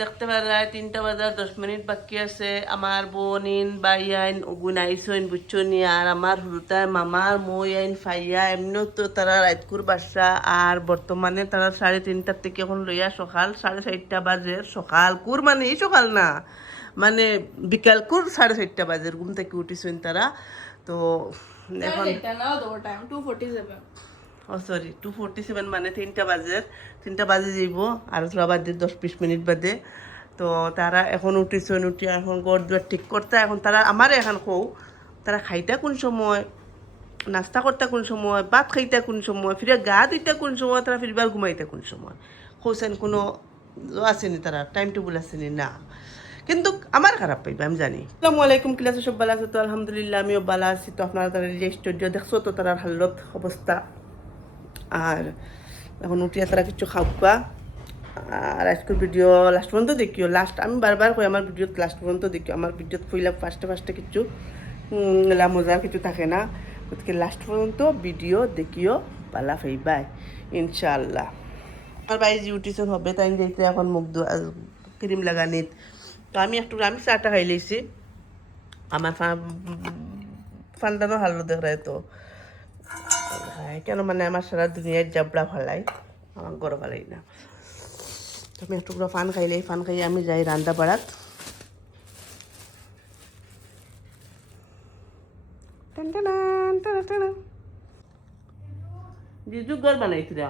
দেখতে পারা 3টা বাজার 10 মিনিট বাকি আছে। আমার বোন ইন বাই আইন গুনাইছইন বুঝছনি, আর আমার হুরুতায় মামার মই আইন ফাইয়া এমনিও তো তারা রাতকুর বাসা। আর বর্তমানে তারা 3:30টার থেকে এখন লইয়া সকাল 4:30 বাজে। সকাল কুর মানে এই সকাল না, মানে বিকাল কুর 4:30 বাজে ঘুম থেকে উঠিছইন তারা। তো এখন সরি 2:47 মানে 3টা বাজে। 3টা বাজে যাইব আর থোড়া বাদে 10-20 মিনিট বাদে। তো তারা এখন উঠিছন, উঠি এখন গড় দুয়ার ঠিক করতে। এখন তারা আমার এখন কৌ তারা খাইতা কোন সময়, নাস্তা করতে কোন সময়, ভাত খাইতে কোন সময়, ফিরে গা ধুইতে কোন সময়, তারা ফিরবার ঘুমাইতে কোন সময়, কৌছেন কোনো আসেনি, তারা টাইম টেবিল আসেনি না। কিন্তু আমার খারাপ পাইবে আমি জানি। আসসালামু আলাইকুম, ক্লাসে সব ভালো আছে তো? আলহামদুলিল্লাহ আমিও ভালো আছি। তো আপনারা তারা যে স্টুডিও দেখছো তো তার হালত অবস্থা। আর এখন উঠিয়া তারা কিছু খাওয়া। আর আজকের ভিডিও লাস্ট পর্যন্ত দেখিও। আমি বারবার কই আমার ভিডিও লাস্ট পর্যন্ত দেখিও। আমার ভিডিও কইলাম ফার্স্টে কিছু মজার কিছু থাকে না, গতিকে লাস্ট পর্যন্ত ভিডিও দেখিও, পালা ফাইবাই ইনশাআল্লাহ। আমার বাইরে যে উঠিশন হবে তাই যেতে এখন মুখ ক্রিম লাগানিত। তো আমি চাটা খাই লইছি। আমার ফান্ডানো হালো দেখায় তো কেন, মানে আমার সারা দুনিয়ার জাবড়া ফালাই, আমার গরম ফালাই না। তো আমি একটু ফান খাইলে ফান খাই আমি যাই রান্না বাড়াত। জিজু ঘর বানাইছিল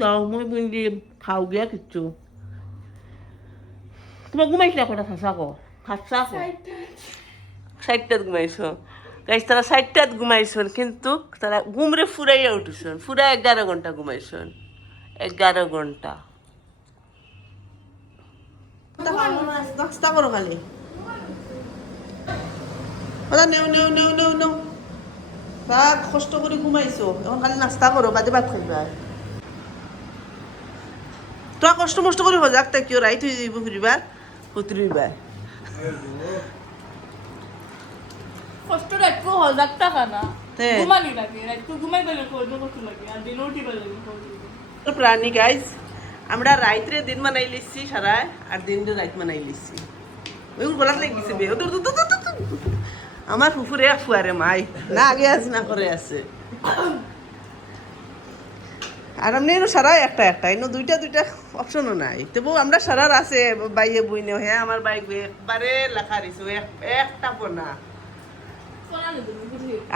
যাও মই বুঝলি খাও গিয়া কিচ্ছু। তোমার ঘুমাইছিল কটা খাসাকো খাসাকো 60টাত ঘুমাইছো গাইস, তারা 60টাত ঘুমাইছন, কিন্তু তারা ঘুমরে ফুরাইয়া উঠিছন, ফুরা 11 ঘন্টা ঘুমাইছন, 11 ঘন্টা। নাস্তা করো খালি, নেও নেও নেও নেও নেও, তা কষ্ট করে ঘুমাইছো, এখন খালি নাস্তা করো, বাদে ভাত খাইবা। তোরা কষ্ট মষ্ট করে সজাগ থাকিও, রাইত হয়ে যাইব ফিরিবার ফুতুরিবার। কষ্টটা একটু সজাগ থাকা না, ঘুমানি লাগে, একটু ঘুমাই পেলে কষ্ট লাগে, আর দিন উঠি পেলে প্রাণী গাইজ, আমরা রাইতরে দিন বানাই লিছি সারায়, আর দিনরে রাইত বানাই লিছি। ওই গলাত লাগিছে বে, আমার ফুফুরে ফুয়ারে মাই না আগে আছে না করে আছে। আর আপনি সারা একটা ইনো দুইটা অপশনও নাই, তবু আমরা সারার আছে বাইয়ে বই নেও। হ্যাঁ আমার বাইক একবারে লেখা দিছো, একটা না।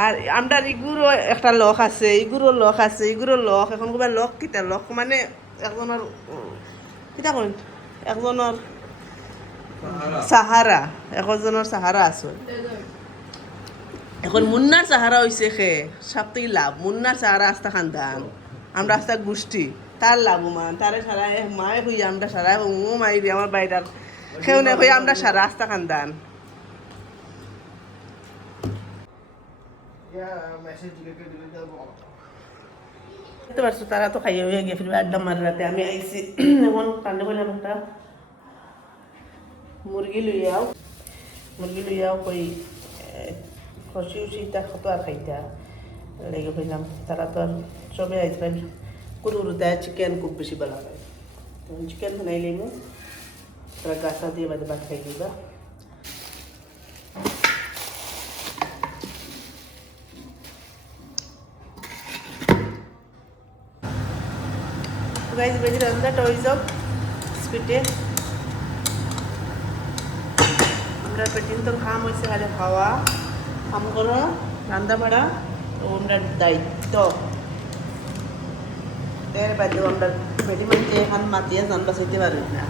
আর আমরা ইগুরও একটা লক আছে, ইগুরও লক আছে, ইগুরও লক। এখন কোবা লক কিতা লক মানে একজনের কিতা করেন, একজনের সাহারা, একজনের সাহারা আছে। এখন মুন্নার সাহারা হয়েছে খে সবথেকে লাভ। মুন্নার সাহারা আস্তা খানদান, আমরা আস্তা গোষ্ঠী, তার লাভমান তারে সারা মায়ে হই আমরা সারা ও মাইবি আমার বাইরার খেউনে হই আমরা সারা আস্তা খানদান। বুঝতে পারছো, তারা তো খাইয়ে হয়ে গিয়ে ফিরবে আড্ডা মার রাতে। আমি আইসি এখন কান্ডে বললাম একটা মুরগি লইয়াও কই খসি উসি তা কত আর খাইতা লেগে ফেললাম। তারা তো আর সবে আইসবেন কুরু দেয় চিকেন খুব বেশি ভালো হয়। তো চিকেন বানাই লইব, তারা গাছা দিয়ে বাদে ভাত খাই দিবা। গাইজ বেজি রান্না টয়েস অফ স্পিডে আমরা পেটিন তো খাম হয়েছে, খালি খাওয়া কাম করা রান্না বাড়া তো আমরা দায়িত্ব। এর বাদেও আমরা পেটি মানতে এখন মাতিয়া জান বাঁচাইতে পারি না।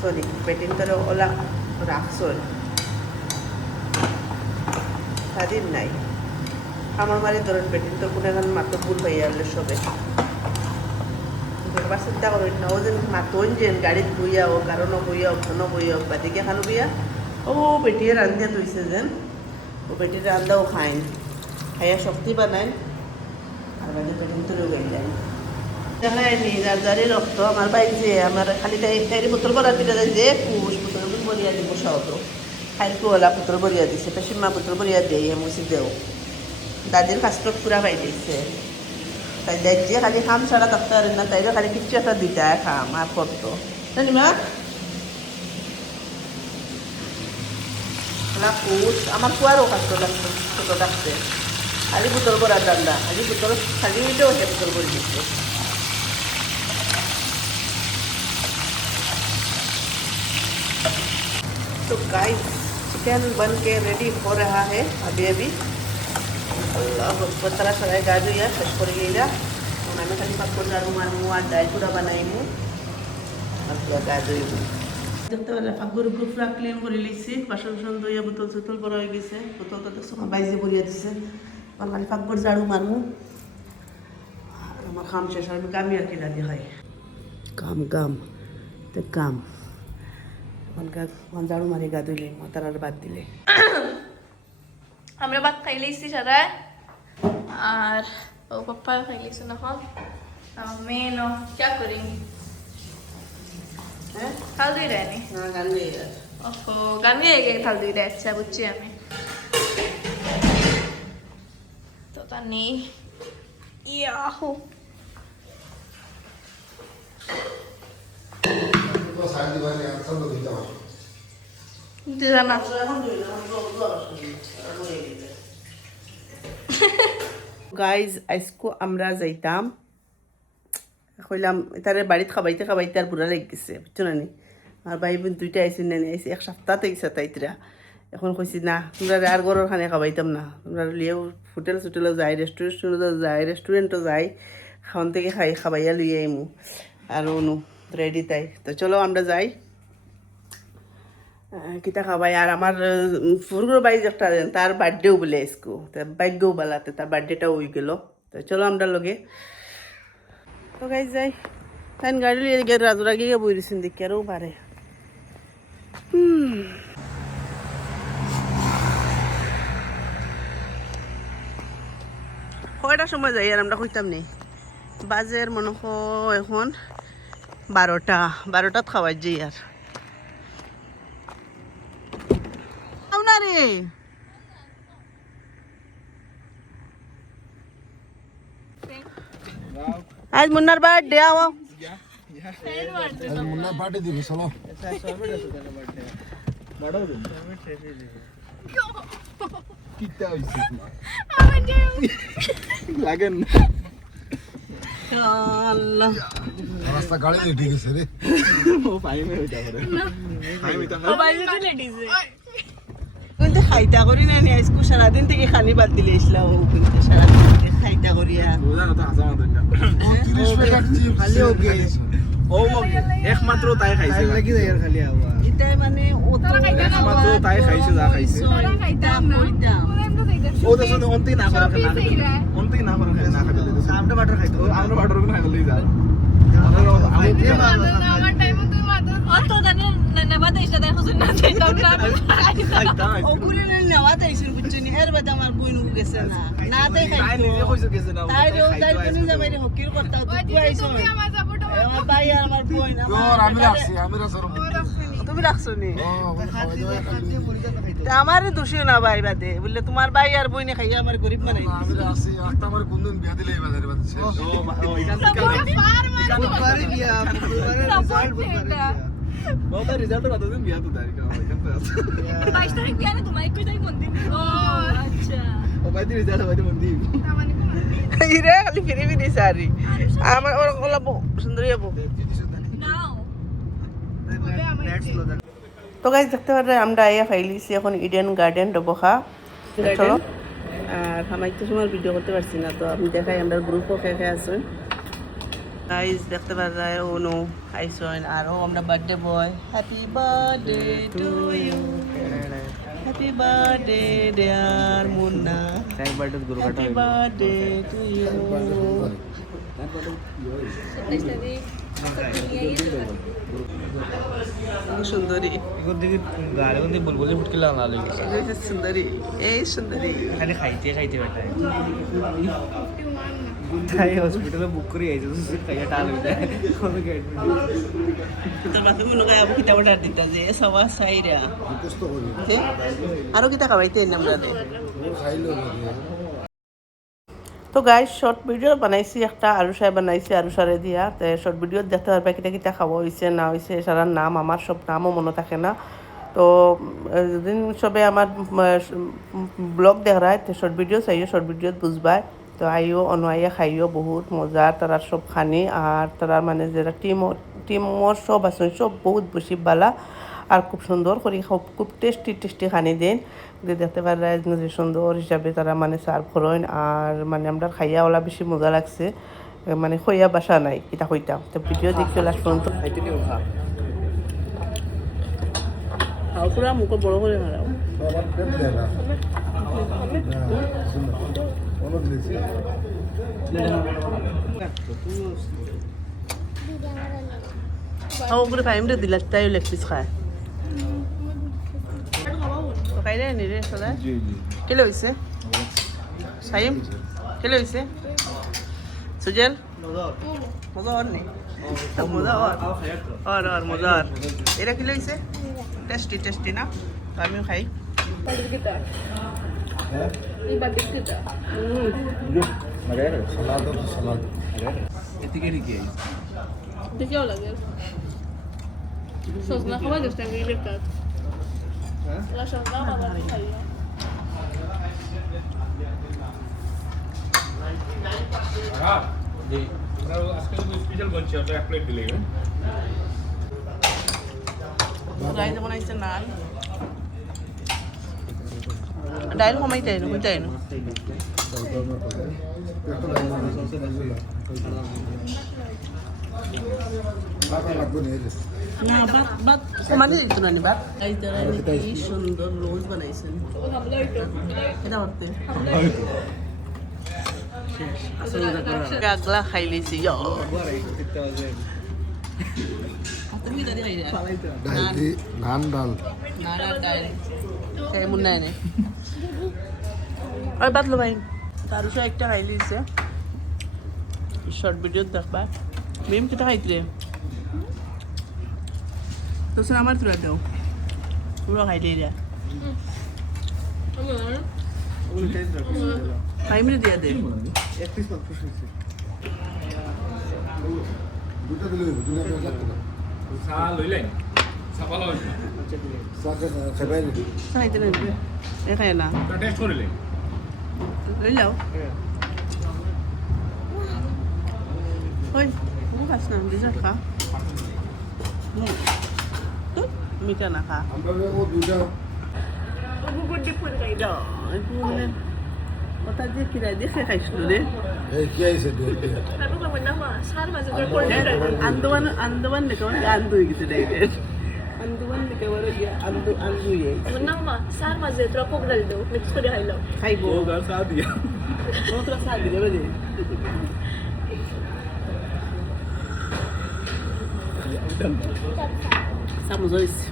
সরি পেটিন তো ওলা রাখছো স্বাধীন নাই আমার মারি ধরেন পেটিন তো কোনো এখন মাত্র ভুল পাইয়া আনলে সবে একবার চিন্তা করেন না। ও যেন মাতন যেন গাড়িত বইয়া হোক, কারণও বইয়া হোক, ঘন বইয়া হোক, বাদিকে খানো বইয়া ও পেটিয়ে রান্ধিয়া তুইছে যেন ও পেটির রান্ধাও খাইন, খাইয়া শক্তি বানাই আর বাদে পেটিন তুলেও গাইলেন দেখায়নি রাজারি রক্ত। আমার বাইক যে আমার খালি খাইরি বোতল ভরা দিতে যায় যে পুষ বোতল বরিয়া দিব সহত খাইরকুওয়ালা বোতল বরিয়া দিছে, পেশিমা বোতল বরিয়া দেই এমুসি দেও। দাদির ফাস্টত পুরা পাই দিছে তাই দেখছি খালি খাম ছাড়া থাকতে পারেন না, তাইলে খালি কিচ্ছু একটা দিতে হয় খাম আর করতো জানি মা কুচ আমার কুয়ারও কাটতো লাগতো ছোটো থাকতে, খালি বোতল করার দান্দা, খালি বোতল খালি উঠেও সে বোতল করে দিচ্ছে। तो गाइस चिकन बन के रेडी हो रहा है अभी अभी। अल्लाह बहुत तरह सराय गाजू या फ्रेश कर गया मैंने खाली पकड़ जाड़ू मारूँ आज डाल पूरा बनाई हूँ अब गाजू দেখতে পারলে ফাগুর উপর পুরা ক্লিন করে লিছি, বাসন বাসন ধুইয়া বোতল চোতল বড় হয়ে গেছে, বোতলটা দেখছো বাইজে ভরিয়া দিছে, আমার খালি ফাগুর ঝাড়ু মারমু আর আমার খাম শেষ আমি গামি আর কি রাজি হয় কাম গাম তো কাম ঝাড়ু মারি গা ধুইলে মাতার আর বাদ দিলে আমরা ভাত খাই লইছি সবাই আর ও পাপ্পা খাই লইছে না হল মেন क्या करेंगे হ্যাঁ থাল দুই রায়নি না গান নেই আর ওহো গান গিয়ে গিয়ে থাল দুই রায় আচ্ছা বুঝছি আমি তো তা নেই ইয়াহু জানা গাইজ আজকো আমরা যাইতাম কইলাম তারে বাড়িতে খাবাইতে খাবাইতে আর বুড়া লেগে গেছে বুঝছো না নি আর ভাই বোন দুইটা আইসি না নি আইসি এক সপ্তাহতে গেছে তাইতরা এখন কইছি না তোমরা আর গরর খানে খাবাইতাম না তোমরা লিয়েও হোটেল চোটেলও যাই রেস্টুরেন্টও যাই খাওয়ান থেকে খাবাইয়া লইয়া আইমু আর অনু রেডি তাই তো চলো আমরা যাই কিতা খাবাই আর আমার ফুরগুলো বাইজ একটা তার বার্থডেও বলে আজকো ভাগ্যও বেলাতে তার বার্থডেটাও হয়ে গেল তো চলো আমরা লগে তো গাই যাই তাই গাড়ি লিয়ে গিয়ে রাজুরা গিয়ে বই দিচ্ছেন দেখি আরও পারে কয়টার সময় যাই আর আমরা কইতাম নেই বাজের মনে এখন 12টাত খাওয়াই যাই আর না রে आज मुन्नार बर्थडे आओ मुन्ना पार्टी दिबे चलो कितना হইছে লাগেন আল্লাহ রাস্তা গাড়ি লেটে গেছে রে ও পাই মে হইতা করে পাই মিতা ও বাইরে তো লেডিসে কিন্তু খাইতা করি না নি আজকে সারাদিন থেকে খালি বাদ দিলে ইসলাম কিন্তু সারাদিন থেকে খাইতা করিয়া বুঝা না তো হাসা মাত না 30 প্যাকেট চিপস খালি ওকে ও একমাত্র তাই খাইছে লাগি যাই খালি আওয়া এটাই মানে ও তো একমাত্র তাই খাইছে যা খাইছে খাইতাম কইতাম ও তো শুনে অন্তি না করে না অন্তি না করে না খাবে আমরা বাটার খাইতো আমরা বাটার কোন খাইলে যা আমার টাইম তুই মাত্র অত জানি না বাদ ইসলা দেখো না যাইতাম না ও পুরে নেওয়া তাইছিল বুঝছনি এর বাদ আমার বইন গেছে না না তাই তাই খাইতো নিজে কইছো গেছে না তাই রো তাই কোন যাবে রে হকির কথা তুই আইছো তুমি আমার সাপোর্ট আমার ভাই আর আমার বোন তোর আমি রাখছি আমি রাসর তুমি রাখছো নি ও খাওয়া দাওয়া খালি আমারে দোষিও না ভাই বাদে বললে তোমার ভাই আর বইনে খাইয়া আমার গরিব বানাই আমি রাখছি আস্তা আমার কোনদিন বিয়া দিলে বাজারে বাজছে ও এখান থেকে পারি বিয়া बहुत रिजल्ट आता है बिया तो तारीख का एखान तो 22 তারিখ বিয়া না তোমার 21 তারিখ মন্দির ও আচ্ছা ओ भाई रिजल्ट भाई मंदी ইরে খালি ফিরে ফিরে সারি আমার ওলা সুন্দরী আপু নাও তো গাইজ দেখতে পারে আমরা আইয়া ফাইলিছি এখন ইডেন গার্ডেন ডবখা চলো আর আমি তো সময় ভিডিও করতে পারছি না তো আমি দেখাই আমরা গ্রুপও খেয়ে আসুন গাইজ দেখতে পারা অনু আইসন আর ও আমরা birthday boy happy birthday to you happy birthday dear Munna happy birthday to you সুন্দরী এগুলো দিকে গালে কোন বুলবুলি ফুটকে লাগা লাগি সুন্দরী এই সুন্দরী খালি খাইতে খাইতে বেটায় তাই হসপিটালে বুক করে আইছে তো খাইয়া টাল হই যায় কোন গেট তোর বাপে মনে করে আবু কিতা অর্ডার দিতা যে সবা সাইরা কষ্ট করি আরো কিতা খাওয়াইতে আমরা ও খাইলো তো গাইস শর্ট ভিডিও বানাইছি একটা আরুষায় বানাইছি আরুষারে দিয়া তো শর্ট ভিডিও দেখতে পারবে কিটা কিটা খাওয়া হয়েছে না হয়েছে সারার নাম আমার সব নামও মনে থাকে না তো যেদিন সবে আমার ব্লগ দেখায় তো শর্ট ভিডিও চাইও শর্ট ভিডিও বুঝবাই তো আইও অনআইয়া খাইও বহুত মজা তারা সব খানি আর তারা মানে যারা টিমর সব আছে সব বহুত বেশি বালা আর খুব সুন্দর করে খুব টেস্টি টেস্টি খানি দেন দেখতে পারা যে সুন্দর হিসাবে তারা মানে সার্ভ করেন আর মানে আমরা খাইয়াওয়ালা বেশি মজা লাগছে মানে খইয়া বাসা নাই এটা কইতাম তো ভিডিও দেখতে লাস্ট পর্যন্ত খাও পুরা মুখে বড় করে হারাও আমার পেট দেয় না অনেক দিয়েছি খাও করে টাইম রে দিলা তাই লেগ পিস খায় তো খাইলে নি রে সদা জি জি কেলে হইছে সাইম কেলে হইছে সুজেল মজা আর নেই মজা আর মজা আর এটা কেলে হইছে টেস্টি টেস্টি না তো আমিও খাই সালাদ সালাদ এদিকে রেখে দেখেও লাগে সজনা খাওয়া দোস্ত আমি লিখতাম la সজনা খাওয়া খাই জি আজকে স্পেশাল বনছে ওটা এক প্লেট দিলেই না গাই যেমন আইছে নান ডাইল কমাইতাই না বুঝাই না না বাত বাত কমানি দিত না নি বাত এই তারা কি সুন্দর রোজ বানাইছেন এটা করতে গাগলা খাই লিছি তুমি দাদি খাই রে ডাল নান ডাল নানা ডাইল কেমন নাই নে আর বাতলো ভাই তার সে একটা খাই লিছে শর্ট ভিডিও দেখবা মিম কিটা খাইতরে তো সে আমার তুলা দাও পুরো খাই দিয়ে রে খাই মিলে দিয়া দে এক পিস মাত্র শুনছি দুটো দিলে দুটো লাগতো না চা লইলেন চা ভালো হয়েছে চা খাবাই না খাইতে না এ খাই না তা টেস্ট করিলেন লই লাও ওই মুখ খাস না ডিজার্ট খা মিঠা না খা আমরা ও দুটো মানে ওটা দিয়ে কিরাই দিয়ে খাইছিল রে এই কি আইছে দুটো আন্দোবান আন্দোবান দেখে মানে আন্দো হয়ে গেছে ডাইরেক্ট আন্দোবান দেখে বড় গিয়া আন্দো আন্দো খাইবো ও গাল সা দিয়া ও তোরা সাথ দিলে বাজে সামুজ হইছে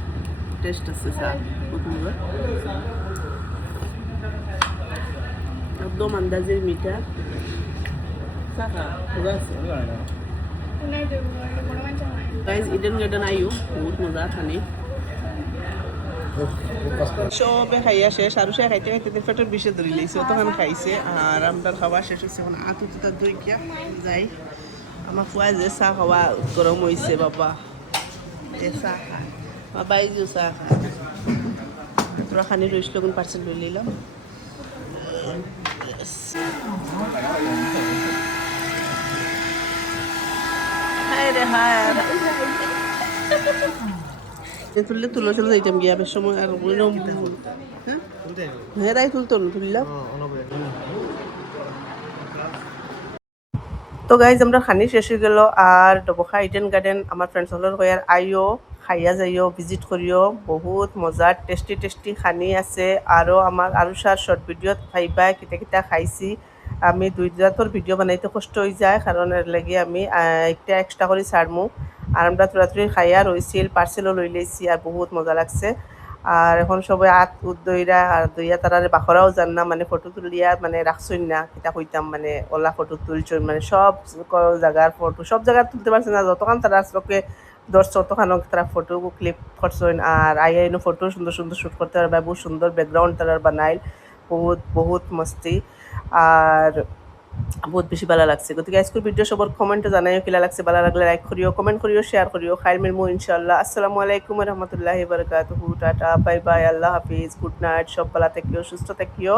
টেস্ট আছে সা বহুত মজা একদম আন্দাজের মিঠা চা খা মজা আছে গাইজ ইডেন গার্ডেন আইও বহুত মজা খানি সবে খাইয়া শেষ আর সে খাইতে খাইতে পেটের বিষে ধরে লইছে তখন খাইছে আর আমরা খাওয়া শেষ হয়েছে এখন আতু তুতা দই গিয়া যাই আমার ফুয়া যে চাহ খাওয়া গরম হয়েছে বাবা এ চাহ খায় আমার বাইজু চাহ খায় তোরা খানি রইছিল কোন পার্সেল লই লইলাম হায় রে হায় তুললে তুলো চলে যাইতাম গিয়া বেশ সময় আর হ্যাঁ রাই তুলতো না তুললাম তো গাইজ আমরা খানি শেষ হয়ে গেল আর ডবখা ইডেন গার্ডেন আমার ফ্রেন্ডস হলের হয়ে আইও খাইয়া যাইও ভিজিট করিও বহুত মজার টেস্টি টেস্টি খানি আছে আরও আমার আরও সার শর্ট ভিডিওত খাইবা কিতা কিতা খাইছি আমি দুই জাতর ভিডিও বানাইতে কষ্ট হয়ে যায় কারণ এর লাগে আমি একটা এক্সট্রা করে ছাড়মু আর আমরা তুরাতুরি খাইয়া রইছিল পার্সেলও লই লইছি আর বহুত মজা লাগছে আর এখন সবাই দইরা আর দইয়া তারারে বাখরাও যান না মানে ফটো তুলিয়া মানে রাখছই না কিতা কইতাম মানে ওলা ফটো তুলছই মানে সব জায়গার ফটো সব জায়গায় তুলতে পারছে না যতক্ষণ তারা আসলে দর্শক ততক্ষণ তারা ফটো ক্লিক করছেন আর আইনো ফটো সুন্দর সুন্দর শ্যুট করতে পারবে বহুত সুন্দর ব্যাকগ্রাউন্ড তারা বানাইল বহুত বহুত মস্তি আর বহুত বেশি ভালো লাগছে গতিকে আজকের ভিডিও সবার কমেন্টে জানাইও কিলা লাগছে ভালো লাগলে লাইক করিও কমেন্ট করিও শেয়ার করিও খাইর মিলমু ইনশাআল্লাহ আসসালামু আলাইকুম ওয়া রাহমাতুল্লাহি ওয়া বারাকাতুহু টাটা বাই বাই আল্লাহ হাফিজ গুড নাইট সব ভালো থাকিও সুস্থ থাকিও